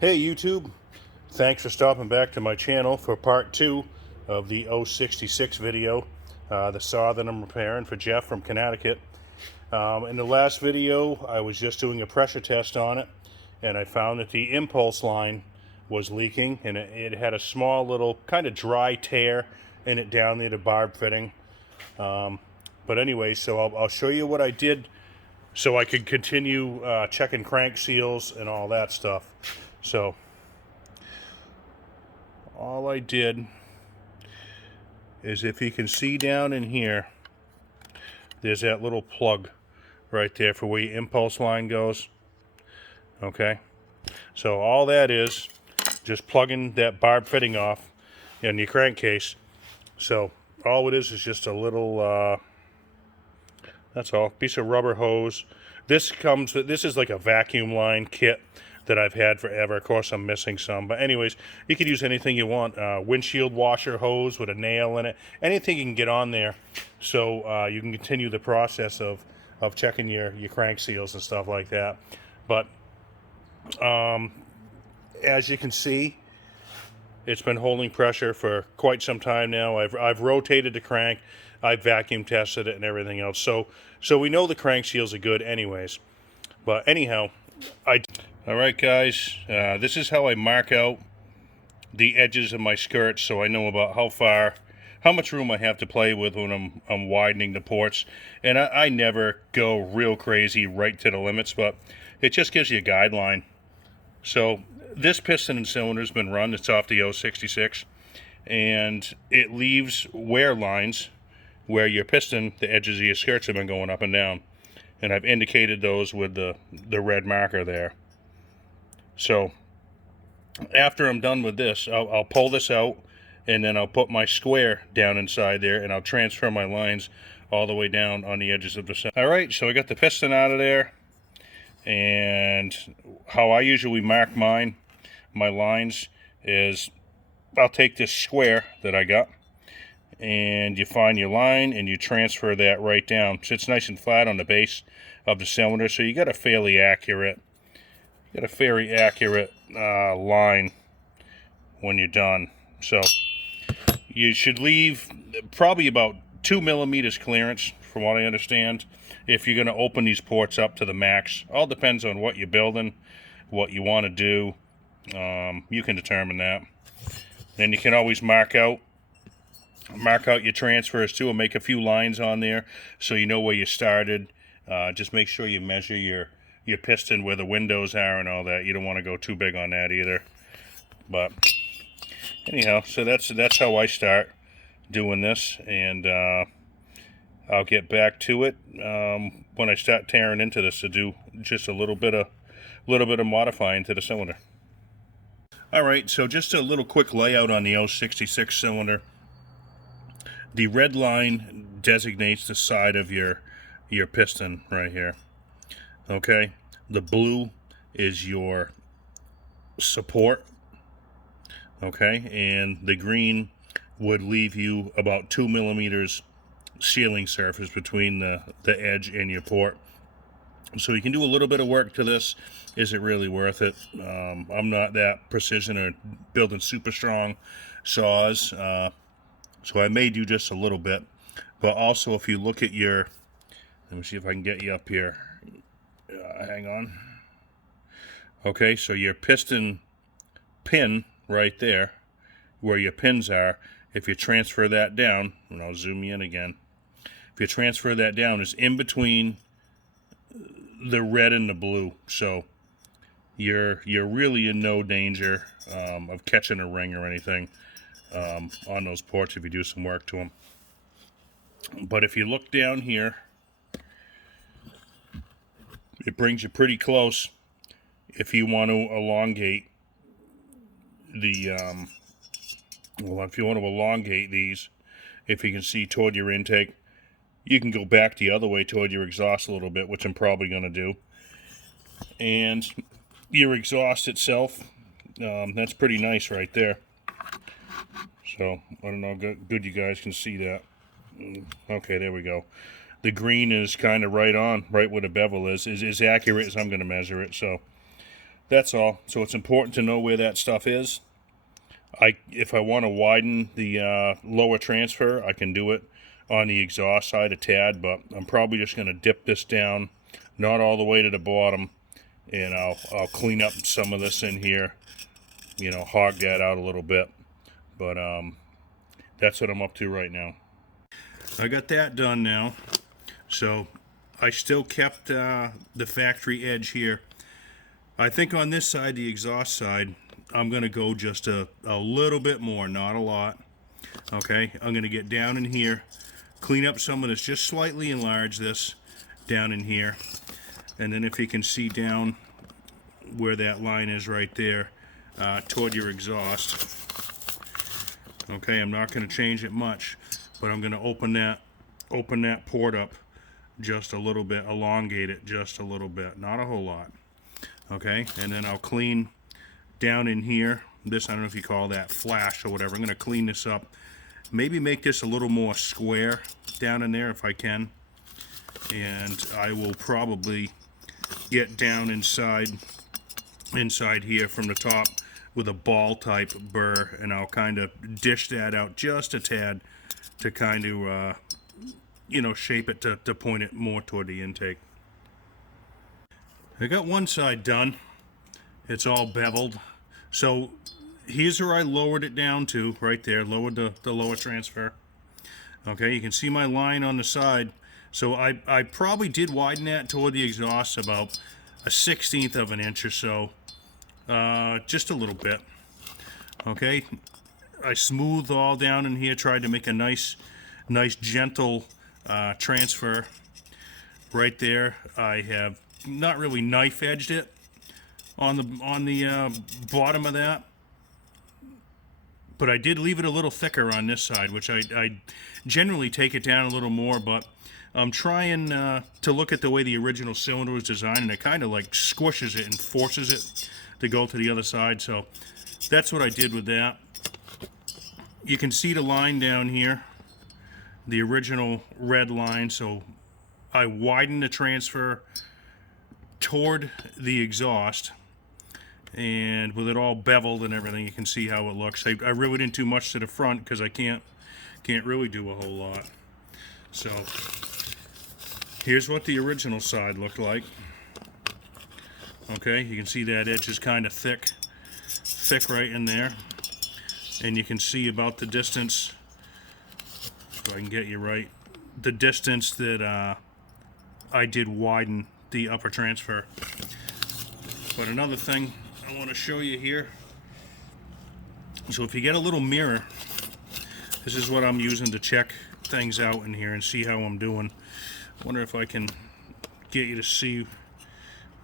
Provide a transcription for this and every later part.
Hey YouTube, thanks for stopping back to my channel for part 2 of the 066 video, the saw that I'm repairing for Jeff from Connecticut. In the last video I was just doing a pressure test on it, and I found that the impulse line was leaking, and it had a small little kind of dry tear in it down near the barb fitting. But anyway, so I'll show you what I did so I could continue checking crank seals and all that stuff. So all I did is, if you can see down in here, there's that little plug right there for where your impulse line goes. Okay, so all that is just plugging that barb fitting off in your crankcase. So all it is just a little that's all, piece of rubber hose. This is like a vacuum line kit that I've had forever. Of course, I'm missing some, but anyways, you could use anything you want. Windshield washer hose with a nail in it, anything you can get on there, so you can continue the process of checking your crank seals and stuff like that. But as you can see, it's been holding pressure for quite some time now. I've rotated the crank, I've vacuum tested it and everything else. So we know the crank seals are good anyways. But anyhow, all right guys, this is how I mark out the edges of my skirts, so I know about how much room I have to play with when I'm widening the ports. And I never go real crazy right to the limits, but it just gives you a guideline. So this piston and cylinder has been run. It's off the 066, and it leaves wear lines where your piston, the edges of your skirts, have been going up and down, and I've indicated those with the red marker there. So after I'm done with this, I'll pull this out, and then I'll put my square down inside there, and I'll transfer my lines all the way down on the edges of the center. All right, so I got the piston out of there, and how I usually mark my lines is I'll take this square that I got, and you find your line and you transfer that right down. So it's nice and flat on the base of the cylinder, so you got a fairly accurate line when you're done. So you should leave probably about 2 millimeters clearance, from what I understand, if you're going to open these ports up to the max. All depends on what you're building, what you want to do. You can determine that. Then you can always mark out your transfers too, and make a few lines on there so you know where you started. Just make sure you measure your piston where the windows are and all that. You don't want to go too big on that either. But anyhow, so that's how I start doing this, and I'll get back to it when I start tearing into this to do just a little bit of modifying to the cylinder. All right, so just a little quick layout on the 066 cylinder. The red line designates the side of your piston right here. Okay, the blue is your support. Okay, and the green would leave you about 2 millimeters sealing surface between the edge and your port. So you can do a little bit of work to this. Is it really worth it? I'm not that precision or building super strong saws, so I may do just a little bit. But also, if you look at your, let me see if I can get you up here. Hang on. Okay, so your piston pin right there, where your pins are, if you transfer that down, and I'll zoom you in again, if you transfer that down, is in between the red and the blue. So you're really in no danger of catching a ring or anything on those ports if you do some work to them. But if you look down here, it brings you pretty close if you want to elongate the if you want to elongate these, if you can see toward your intake, you can go back the other way toward your exhaust a little bit, which I'm probably going to do. And your exhaust itself, that's pretty nice right there. So I don't know how good you guys can see that. Okay, there we go. The green is kind of right on, right where the bevel is as accurate as I'm going to measure it. So That's all. So it's important to know where that stuff is. If I want to widen the lower transfer, I can do it on the exhaust side a tad, but I'm probably just going to dip this down, not all the way to the bottom, and I'll clean up some of this in here, you know, hog that out a little bit. But that's what I'm up to right now. I got that done now. So I still kept the factory edge here. I think on this side, the exhaust side, I'm going to go just a little bit more, not a lot. Okay, I'm going to get down in here, clean up some of this, just slightly enlarge this down in here. And then if you can see down where that line is right there, toward your exhaust. Okay, I'm not going to change it much, but I'm going to open that port up just a little bit, elongate it just a little bit, not a whole lot. Okay, and then I'll clean down in here. This, I don't know if you call that flash or whatever. I'm going to clean this up. Maybe make this a little more square down in there if I can. And I will probably get down inside here from the top with a ball type burr, and I'll kind of dish that out just a tad to kind of you know, shape it to point it more toward the intake. I got one side done. It's all beveled. So here's where I lowered it down to, right there, lowered the lower transfer. Okay, you can see my line on the side. So I probably did widen that toward the exhaust about a 1/16 of an inch or so. Just a little bit. Okay, I smoothed all down in here, tried to make a nice gentle transfer. Right there, I have not really knife edged it on the bottom of that, but I did leave it a little thicker on this side, which I generally take it down a little more, but I'm trying to look at the way the original cylinder was designed, and it kind of like squishes it and forces it to go to the other side. So that's what I did with that. You can see the line down here, the original red line. So I widened the transfer toward the exhaust, and with it all beveled and everything, you can see how it looks. I really didn't do much to the front because I can't really do a whole lot. So here's what the original side looked like. Okay, you can see that edge is kind of thick right in there, and you can see about the distance, if I can get you right, the distance that I did widen the upper transfer. But another thing I want to show you here, so if you get a little mirror, this is what I'm using to check things out in here and see how I'm doing. I wonder if I can get you to see.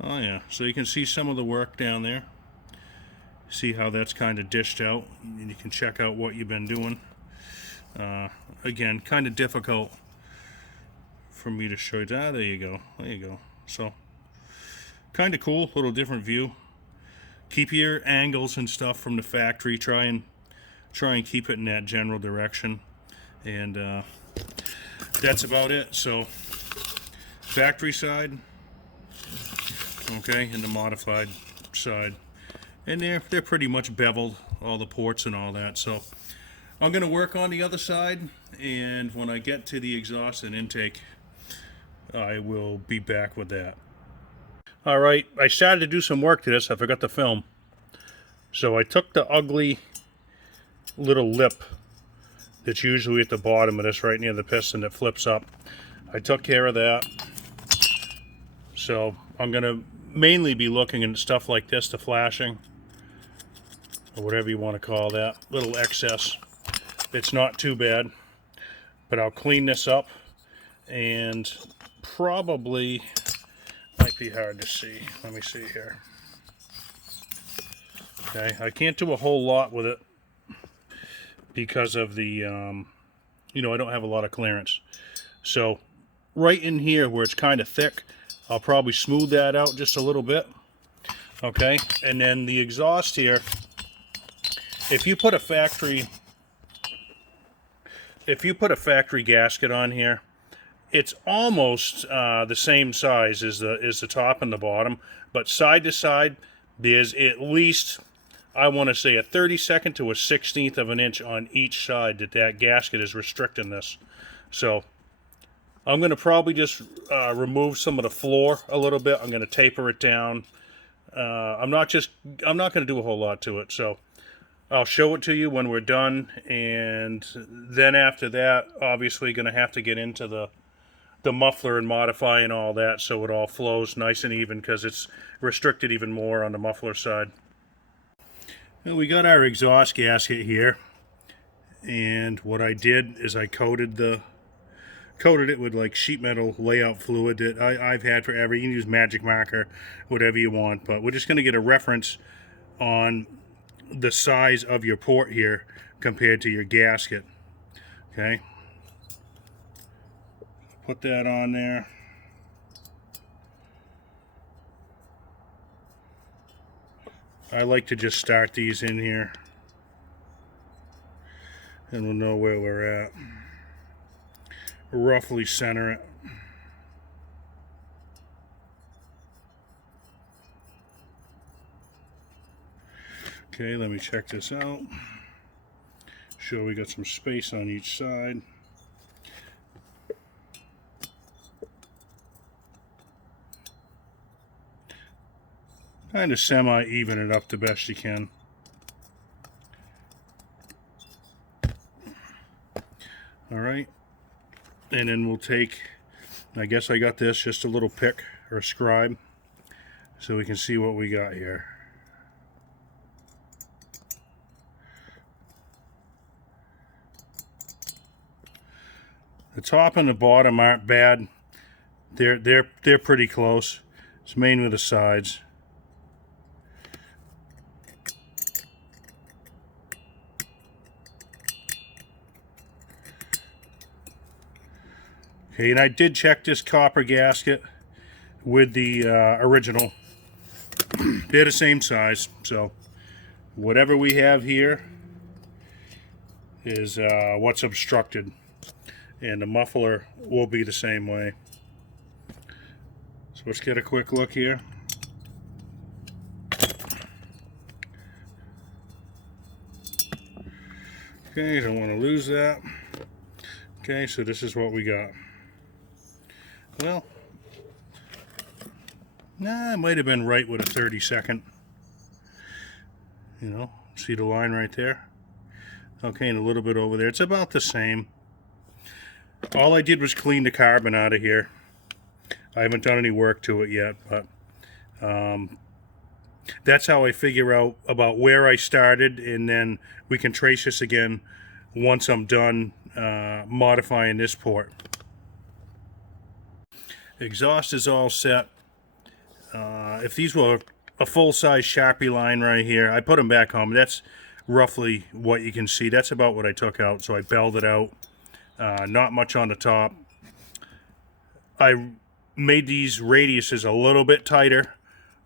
Oh yeah, so you can see some of the work down there. See how that's kind of dished out, and you can check out what you've been doing. Again, kind of difficult for me to show you. There you go. There you go. So, kind of cool, little different view. Keep your angles and stuff from the factory. Try and keep it in that general direction, and that's about it. So, factory side, okay, and the modified side, and they're pretty much beveled, all the ports and all that. So, I'm going to work on the other side, and when I get to the exhaust and intake, I will be back with that. All right, I started to do some work to this. I forgot to film. So I took the ugly little lip that's usually at the bottom of this, right near the piston that flips up. I took care of that. So I'm going to mainly be looking at stuff like this, the flashing, or whatever you want to call that, little excess. It's not too bad, but I'll clean this up, and probably might be hard to see. Let me see here. Okay, I can't do a whole lot with it because of the, you know, I don't have a lot of clearance. So right in here where it's kind of thick, I'll probably smooth that out just a little bit. Okay, and then the exhaust here, if you put a factory gasket on here, it's almost the same size as the top and the bottom, but side to side, There's at least, I want to say, a 32nd to a 16th of an inch on each side that gasket is restricting this. So I'm going to probably just remove some of the floor a little bit. I'm going to taper it down. I'm not going to do a whole lot to it. So I'll show it to you when we're done, and then after that, obviously going to have to get into the muffler and modify and all that so it all flows nice and even, because it's restricted even more on the muffler side. Well, we got our exhaust gasket here, and what I did is I coated it with like sheet metal layout fluid that I've had forever. You can use magic marker, whatever you want, but we're just going to get a reference on the size of your port here compared to your gasket. Okay, put that on there. I like to just start these in here, and we'll know where we're at. Roughly center it. Okay, let me check this out. Sure, we got some space on each side. Kind of semi-even it up the best you can. Alright, and then we'll take, I guess I got this, just a little pick or a scribe, so we can see what we got here. The top and the bottom aren't bad. They're pretty close. It's mainly the sides. Okay, and I did check this copper gasket with the original. They're the same size, so whatever we have here is what's obstructed, and the muffler will be the same way. So let's get a quick look here. Okay, don't want to lose that. Okay, so this is what we got. Well, nah, it might have been right with a 32nd. You know, see the line right there? Okay, and a little bit over there. It's about the same. All I did was clean the carbon out of here. I haven't done any work to it yet, but that's how I figure out about where I started, and then we can trace this again once I'm done modifying this port. Exhaust is all set. If these were a full-size Sharpie line right here, I put them back home. That's roughly what you can see. That's about what I took out, so I belled it out. Not much on the top. I made these radiuses a little bit tighter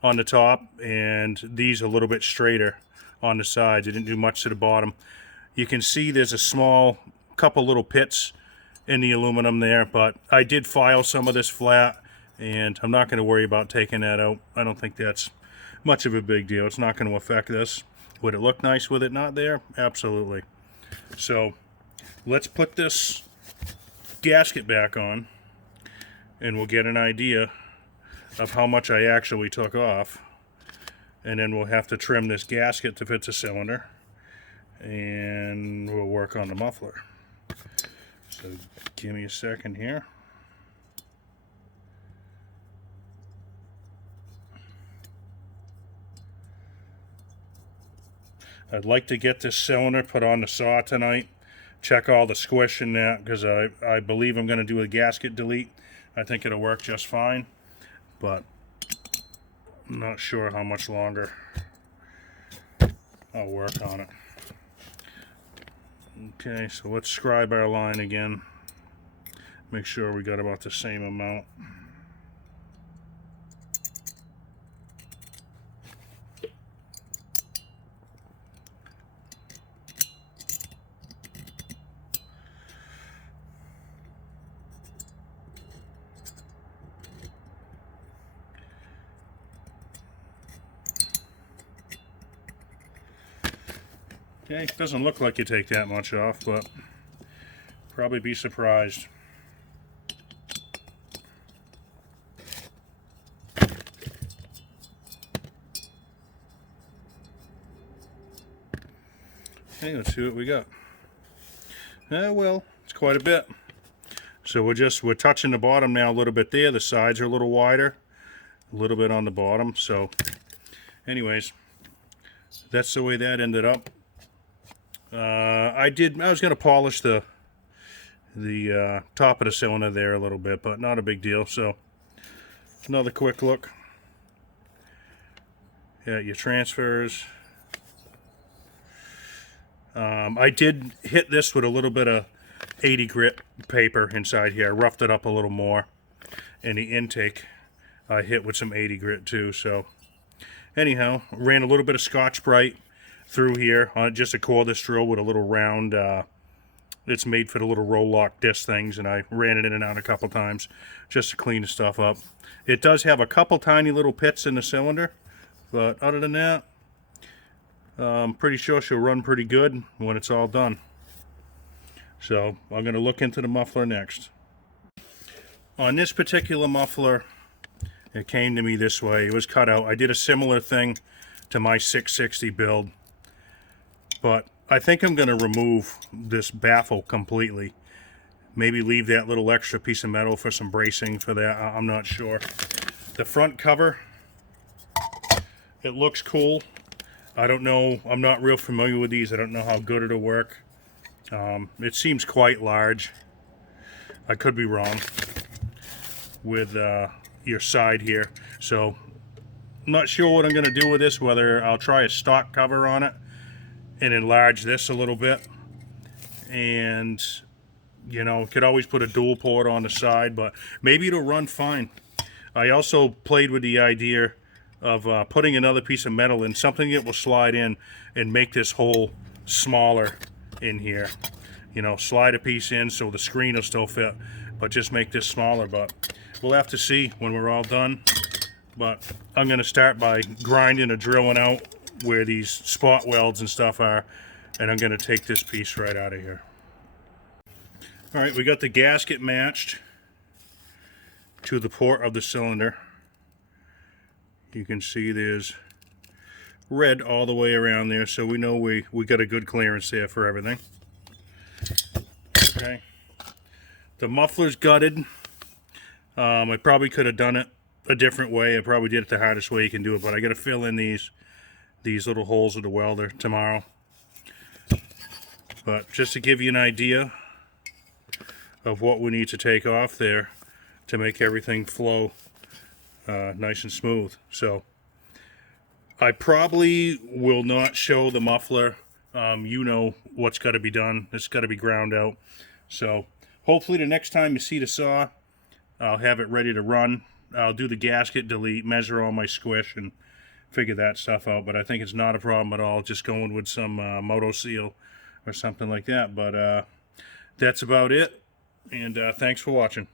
on the top, and these a little bit straighter on the sides. I didn't do much to the bottom. You can see there's a small couple little pits in the aluminum there, but I did file some of this flat, and I'm not going to worry about taking that out. I don't think that's much of a big deal. It's not going to affect this. Would it look nice with it not there? Absolutely. So let's put this gasket back on, and we'll get an idea of how much I actually took off, and then we'll have to trim this gasket to fit the cylinder, and we'll work on the muffler. So give me a second here. I'd like to get this cylinder put on the saw tonight, check all the squish in that, because I believe I'm going to do a gasket delete. I think it'll work just fine, but I'm not sure how much longer I'll work on it. Okay, so let's scribe our line again. Make sure we got about the same amount. Okay, doesn't look like you take that much off, but probably be surprised. Okay, let's see what we got. Well, it's quite a bit. So we're touching the bottom now a little bit there. The sides are a little wider, a little bit on the bottom. So anyways, that's the way that ended up. I was going to polish the top of the cylinder there a little bit, but not a big deal. So another quick look at your transfers. I did hit this with a little bit of 80 grit paper inside here. I roughed it up a little more. And the intake I hit with some 80 grit too. So anyhow, ran a little bit of Scotch-Brite through here on just a cordless drill with a little round. It's made for the little roll lock disc things, and I ran it in and out a couple times just to clean the stuff up. It does have a couple tiny little pits in the cylinder, but other than that, I'm pretty sure she'll run pretty good when it's all done. So I'm going to look into the muffler next. On this particular muffler, it came to me this way. It was cut out. I did a similar thing to my 660 build, but I think I'm going to remove this baffle completely. Maybe leave that little extra piece of metal for some bracing for that. I'm not sure. The front cover, it looks cool. I don't know. I'm not real familiar with these. I don't know how good it'll work. It seems quite large. I could be wrong with your side here. So I'm not sure what I'm going to do with this, whether I'll try a stock cover on it and enlarge this a little bit. And, you know, could always put a dual port on the side, but maybe it'll run fine. I also played with the idea of putting another piece of metal in, something that will slide in and make this hole smaller in here. You know, slide a piece in so the screen will still fit, but just make this smaller. But we'll have to see when we're all done. But I'm going to start by grinding or drilling out where these spot welds and stuff are, and I'm going to take this piece right out of here. All right, we got the gasket matched to the port of the cylinder. You can see there's red all the way around there, so we know we got a good clearance there for everything. Okay, the muffler's gutted. I probably could have done it a different way. I probably did it the hardest way you can do it, but I got to fill in these little holes with the welder tomorrow. But just to give you an idea of what we need to take off there to make everything flow nice and smooth. So I probably will not show the muffler. You know what's got to be done. It's got to be ground out. So hopefully the next time you see the saw, I'll have it ready to run. I'll do the gasket delete, measure all my squish, and figure that stuff out. But I think it's not a problem at all, just going with some moto seal or something like that. But that's about it, and thanks for watching.